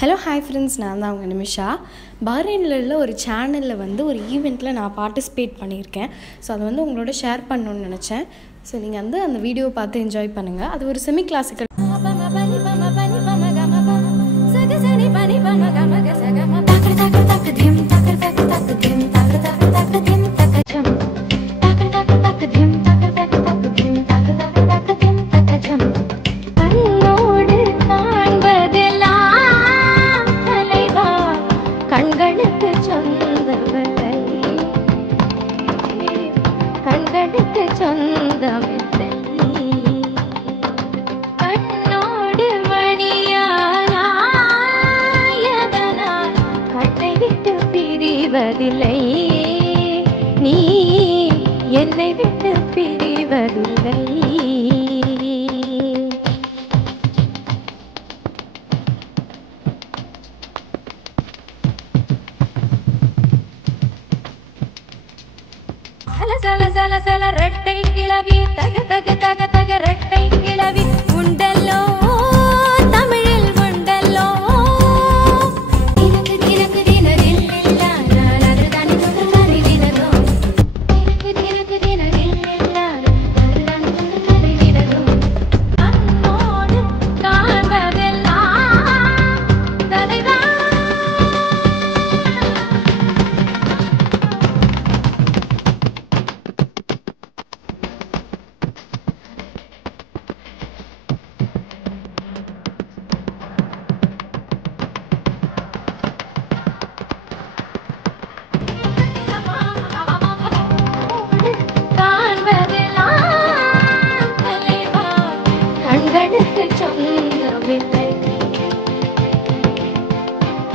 Hello hi friends, நான் தான் அவங்க நிமிஷா. பஹ்ரைனில் உள்ள ஒரு சேனலில் ஒரு ஈவெண்ட்டில் நான் பார்ட்டிசிபேட் பண்ணியிருக்கேன். ஸோ அதை உங்களோட ஷேர் பண்ணணுன்னு நினச்சேன். ஸோ நீங்கள் அந்த வீடியோ பார்த்து என்ஜாய் பண்ணுங்கள். அது ஒரு செமி கிளாசிக்கல். நீ என்னை விட்டு பிரிவதில்லை. சல சல சல ரெட்டை கிளவி தக தக தக தக ரெட்டை கிளவி உண்டல்லோ தமிழில் உண்டல்லோ.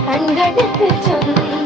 கண்களுக்கு சொந்த